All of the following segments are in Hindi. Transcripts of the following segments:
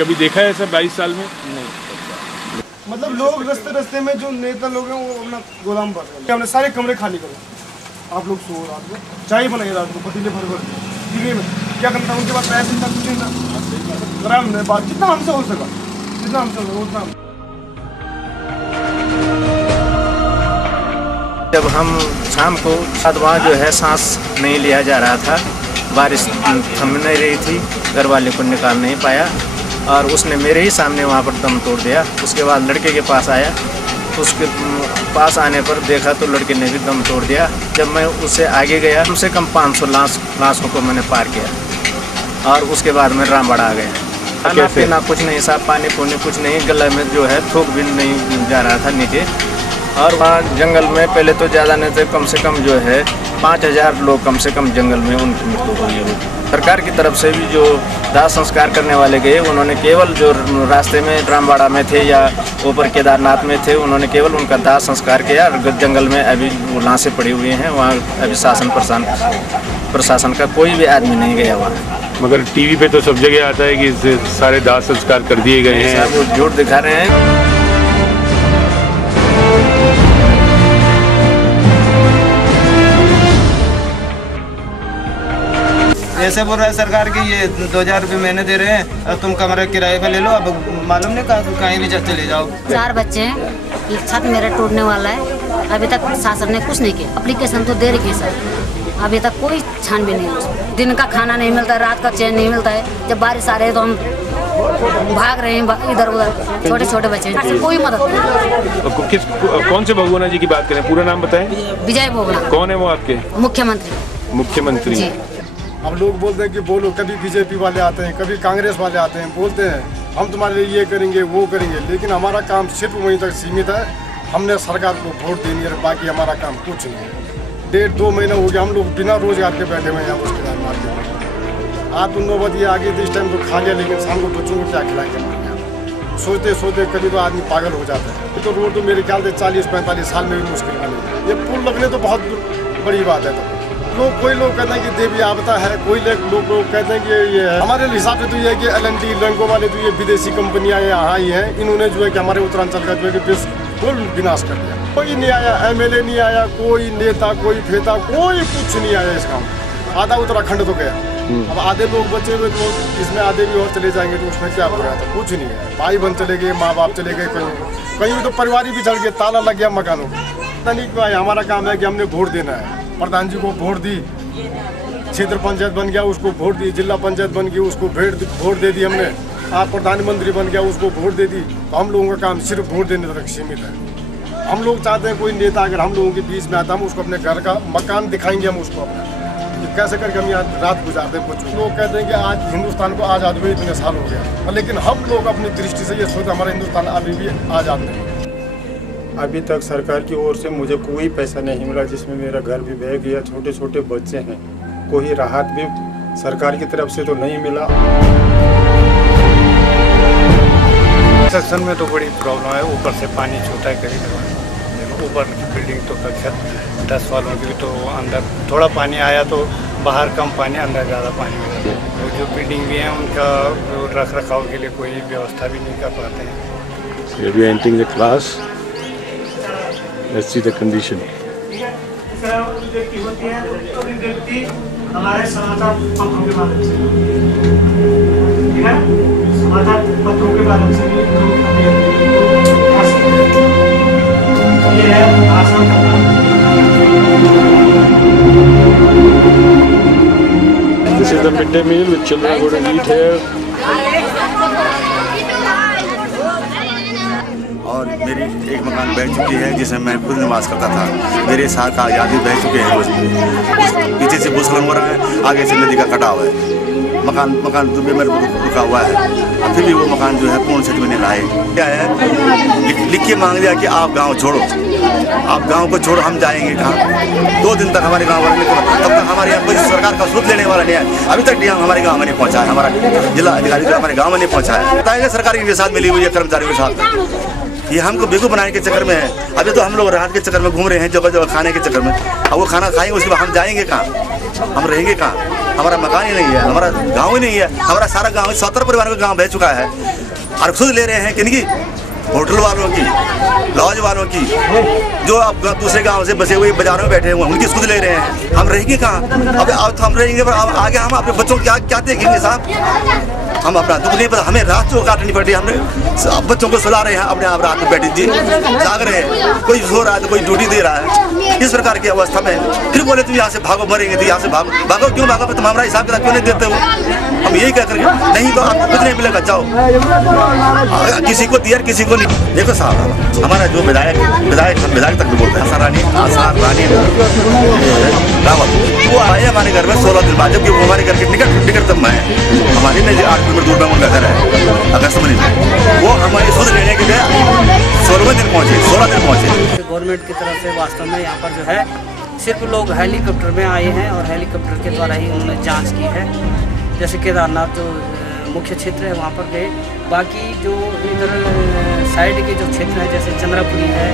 कभी देखा है ऐसा 22 साल में? नहीं। मतलब लोग रास्ते में जो नेता लोग हैं वो अपना गोदाम बन गए। हमने सारे कमरे खाली करे, आप लोग सो रात को, चाय बनाइए रात को पतीले भर भर दिल्ली में, क्या करना उनके पास पैसे इतना कुछ नहीं। बात जितना हमसे हो सका, जितना हमसे हो सका उतना। जब हम शाम को वहाँ जो है सांस नहीं लिया जा रहा था, बारिश थम नहीं रही थी, घर वाले को निकाल नहीं पाया और उसने मेरे ही सामने वहाँ पर दम तोड़ दिया। उसके बाद लड़के के पास आया, उसके पास आने पर देखा तो लड़के ने भी दम तोड़ दिया। जब मैं उससे आगे गया, कम से कम 500 लाशों को मैंने पार किया और उसके बाद मैं रामबाड़ा आ गया। खाना पीना कुछ नहीं, साफ पानी पुनी कुछ नहीं, गले में जो है थूक भी नहीं जा रहा था नीचे। और वहाँ जंगल में पहले तो ज़्यादा नहीं थे, कम से कम जो है 5000 लोग कम से कम जंगल में उनकी मृत्यु हुई है। सरकार की तरफ से भी जो दाह संस्कार करने वाले गए, उन्होंने केवल जो रास्ते में रामबाड़ा में थे या ऊपर केदारनाथ में थे, उन्होंने केवल उनका दाह संस्कार किया। और जंगल में अभी लाशें पड़ी हुई हैं, वहाँ अभी प्रशासन का कोई भी आदमी नहीं गया वहाँ। मगर टीवी पे तो सब जगह आता है कि सारे दाह संस्कार कर दिए गए हैं। वो झूठ दिखा रहे हैं। ऐसे बोल रहा है सरकार की ये 2000 रुपये महीने दे रहे हैं और तुम कमरे किराए पे ले लो। अब मालूम नहीं कहीं भी चले जाओ। 4 बच्चे हैं, छत मेरा टूटने वाला है। अभी तक शासन ने कुछ नहीं किया। एप्लीकेशन तो दे रही सर, अभी तक कोई छानबीन नहीं है। दिन का खाना नहीं मिलता, रात का चैन नहीं मिलता है। जब बारिश आ रही है तो हम भाग रहे हैं इधर उधर। छोटे छोटे बच्चे हैं, कोई मदद नहीं। कौन से भगवाना जी की बात करें, पूरा नाम बताएं? विजय भोगना। कौन है वो आपके? मुख्यमंत्री। जी। हम लोग बोलते हैं कि बोलो, कभी बीजेपी वाले आते हैं, कभी कांग्रेस वाले आते हैं, बोलते हैं हम तुम्हारे लिए ये करेंगे वो करेंगे, लेकिन हमारा काम सिर्फ वहीं तक सीमित है। हमने सरकार को वोट देनी है, बाकी हमारा काम कुछ नहीं है। 1.5-2 महीना हो गया हम लोग बिना रोजगार के बैठे हुए हैं यहाँ उसके बाद मार्केट में। आज तो 9 बजे आ गई थी, इस टाइम तो खा लिया, लेकिन शाम को बच्चों को क्या खिलाएंगे? सोचते सोचते कभी तो आदमी पागल हो जाता है। ये तो रोड तो मेरे ख्याल से 40-45 साल में भी मुश्किल बनी। ये पुल लगने तो बहुत बड़ी बात है। तो कोई लोग कहते हैं कि देवी आपदा है, कोई लोग कहते हैं कि ये है। हमारे हिसाब से तो ये है कि LNT लैंको वाले तो ये विदेशी कंपनियां यहाँ आई हैं, इन्होंने जो है कि हमारे उत्तरांचल का जो है कि बिल्कुल विनाश कर दिया। कोई नहीं आया, MLA नहीं आया, कोई नेता, कोई फेता, कोई कुछ नहीं आया इस काम। आधा उत्तराखंड तो गया, अब आधे लोग बचे हुए, तो इसमें आधे भी और चले जाएंगे तो उसमें क्या बुरा था? कुछ नहीं है। भाई बहन चले गए, माँ बाप चले गए, कहीं भी तो परिवार ही बिछड़ गए, ताला लग गया मकानों का। नहीं क्यों आया? हमारा काम है कि हमने वोट देना है। प्रधान जी को वोट दी, क्षेत्र पंचायत बन गया उसको वोट दी, जिला पंचायत बन गई उसको वोट दे दी हमने, आप प्रधानमंत्री बन गया उसको वोट दे दी। तो हम लोगों का काम सिर्फ वोट देने तक सीमित है। हम लोग चाहते हैं कोई नेता अगर हम लोगों के बीच में आता, हम उसको अपने घर का मकान दिखाएंगे, हम उसको अपना कैसे करके हम यहाँ रात गुजारते हैं। कुछ लोग कहते हैं कि आज हिंदुस्तान को आज़ाद हुए इतने साल हो गया, लेकिन हम लोग अपनी दृष्टि से ये सोचते हमारा हिंदुस्तान अभी भी आज़ाद नहीं। अभी तक सरकार की ओर से मुझे कोई पैसा नहीं मिला, जिसमें मेरा घर भी बह गया, छोटे छोटे बच्चे हैं। कोई राहत भी सरकार की तरफ से तो नहीं मिला। सेक्शन में तो बड़ी प्रॉब्लम है, ऊपर से पानी छूटा है करीब ऊपर की बिल्डिंग तो कक्षा 10 वालों की भी तो अंदर थोड़ा पानी आया तो बाहर कम पानी, अंदर ज़्यादा पानी मिला। तो जो बिल्डिंग भी है उनका रख रखाव के लिए कोई व्यवस्था भी नहीं कर पाते हैं। Maybe entering the class. Let's see the condition. हमारे समाचार पत्रों के माध्यम से, ठीक है, समाचार पत्रों के माध्यम से ये है आसान करना। This is the midday meal which children are going to eat here. और मेरी एक मकान बह चुकी है जिसमें मैं खुद निवास करता था। मेरे साथ कागजात भी बह चुके हैं। पीछे से भूस्खलन है, आगे से नदी का कटाव है। मकान दुबई में रुका हुआ है। अब फिर भी वो मकान जो है पूर्ण क्षेत्र में नहीं लाए। क्या है, लिख के मांग लिया कि आप गांव छोड़ो, आप गांव को छोड़ो, हम जाएंगे कहाँ? 2 दिन तक हमारे गाँव वाले तब तक हमारे यहाँ कोई सरकार का सूद लेने वाला नहीं है। अभी तक डीएम हमारे गाँव में नहीं पहुँचा है, हमारा जिला अधिकारी हमारे गाँव में नहीं पहुँचा है। बताएंगे सरकार के साथ मिली हुई है, कर्मचारियों के साथ ये हमको बेवकूफ़ बनाने के चक्कर में है। अभी तो हम लोग राहत के चक्कर में घूम रहे हैं, जगह जगह खाने के चक्कर में। अब वो खाना खाएंगे उसके बाद हम जाएंगे कहाँ, हम रहेंगे कहाँ? हमारा मकान ही नहीं है, हमारा गाँव ही नहीं है। हमारा सारा गाँव 70 परिवारों का गाँव बह चुका है और खुद ले रहे हैं किनकी, होटल वालों की, लॉज वालों की, जो अब दूसरे गांव से बसे हुए बाजारों में बैठे हुए उनकी सुध ले रहे हैं। हम रहेंगे कहाँ? अब हम रहेंगे पर अब आगे हम अपने बच्चों को क्या देखेंगे साहब? हम अपना दुख नहीं पता, हमें रात को काटनी पड़ रही है। हमने अब बच्चों को सुला रहे हैं, अपने आप रात में बैठे जी जाग रहे हैं, कोई सो रहा है तो कोई ड्यूटी दे रहा है। इस प्रकार की अवस्था में फिर बोले तुम यहाँ से भागो, मरेंगे तो यहाँ से भागो। भागो क्यों भागो? तुम हमारा हिसाब किताब क्यों नहीं देते हो? हम यही कह करके नहीं तो आपको कुछ नहीं मिलेगा, जाओ। किसी को दिया किसी को नहीं। देखो साहब, हमारा जो विधायक तक भी बोलते हैं आसार रानी रावत, वो आए हमारे घर में 16 दिन बाद, जबकि वो हमारे घर के निकटतम है। हमारी नहीं 8 किलोमीटर दूर में उनका घर है अगस्त में। वो हमारी सुध लेने के लिए 16वें दिन पहुँचे, 16 दिन पहुँचे। गवर्नमेंट की तरफ से वास्तव में यहाँ पर जो है सिर्फ लोग हेलीकॉप्टर में आए हैं और हेलीकॉप्टर के द्वारा ही उन्होंने जांच की है। जैसे केदारनाथ जो मुख्य क्षेत्र है वहाँ पर गए, बाकी जो इधर साइड के जो क्षेत्र है जैसे चंद्रपुरी है,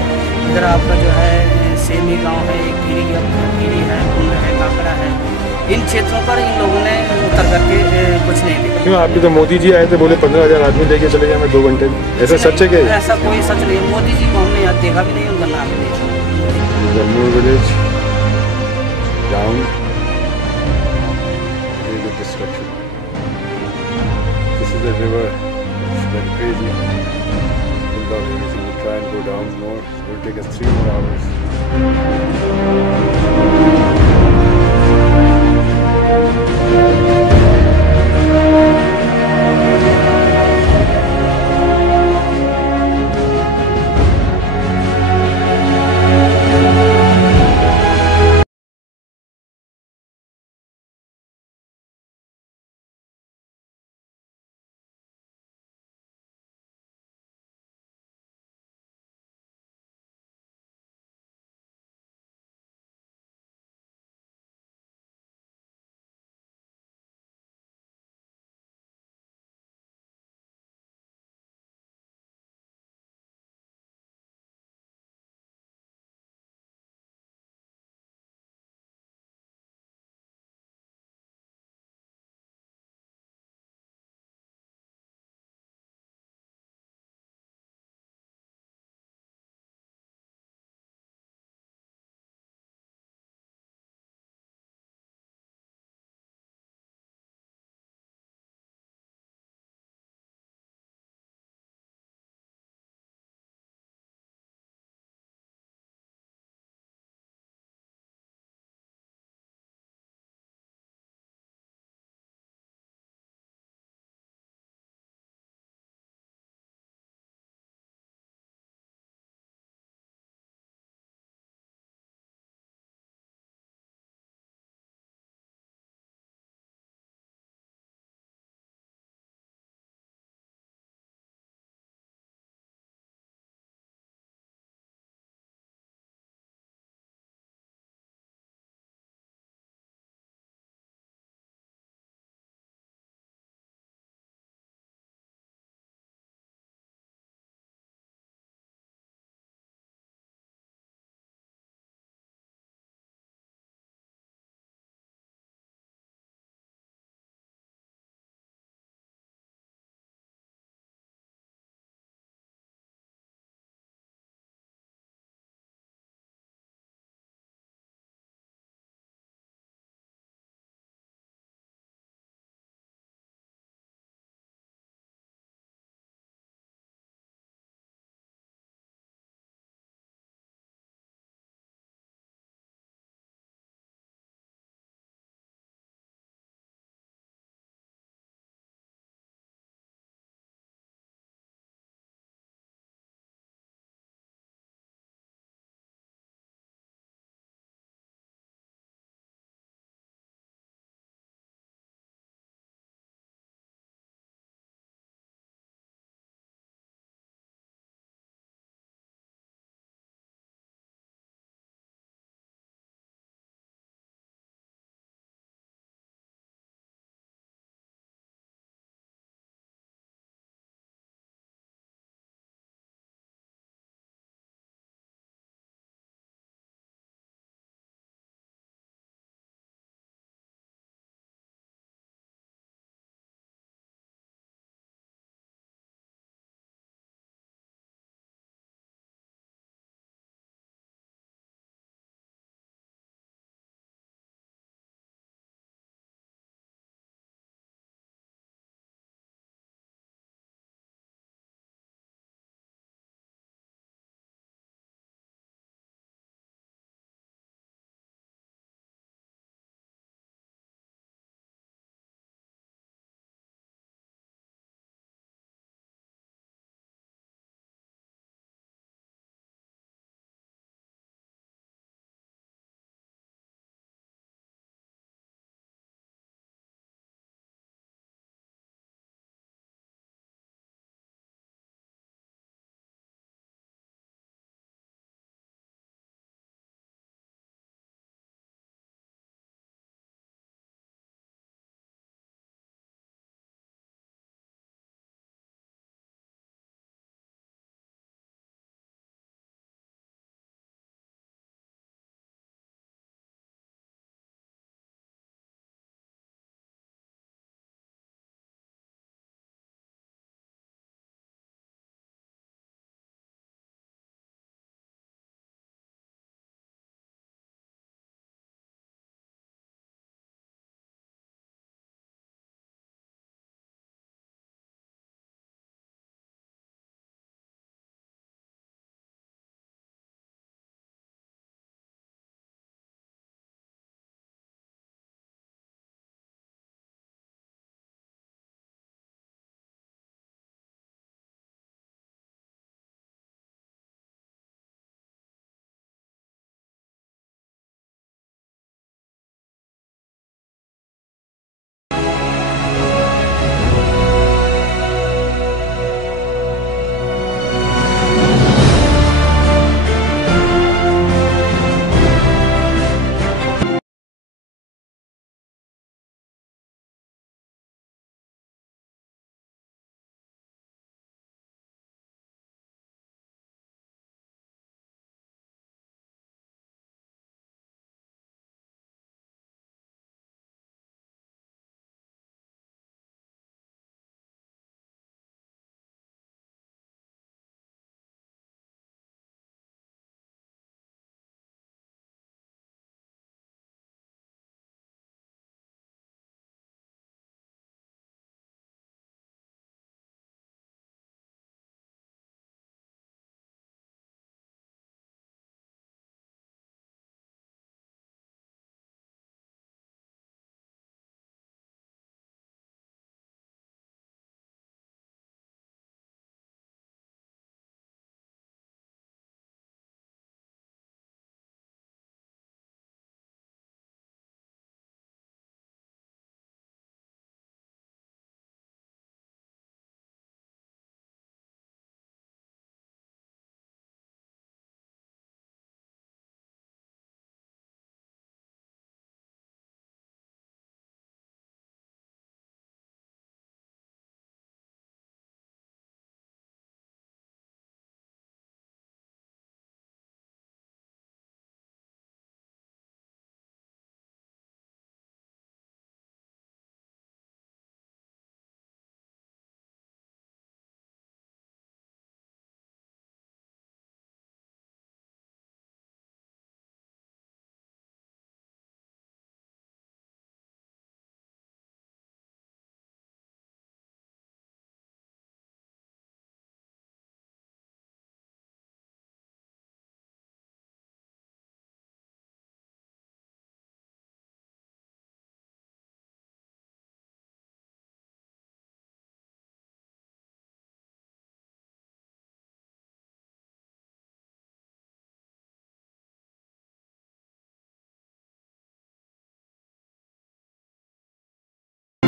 इधर आपका जो है सेमी गांव है, गिरी है, कुंड है, काकड़ा है, इन क्षेत्रों पर इन लोगों ने उतर करके कुछ नहीं देखा। क्यों? आपके तो मोदी जी आए थे, बोले 15,000 आदमी लेके चले गए हमें 2 घंटे में। ऐसा सच है क्या? ऐसा कोई सच नहीं है। मोदी जी को हमने यहाँ देखा भी नहीं, उनका नाम भी नहीं। Jammu village down, destruction. This is a river. It's went crazy. Pull down everything. We'll try and go down more. It will take us 3 more hours.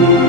है।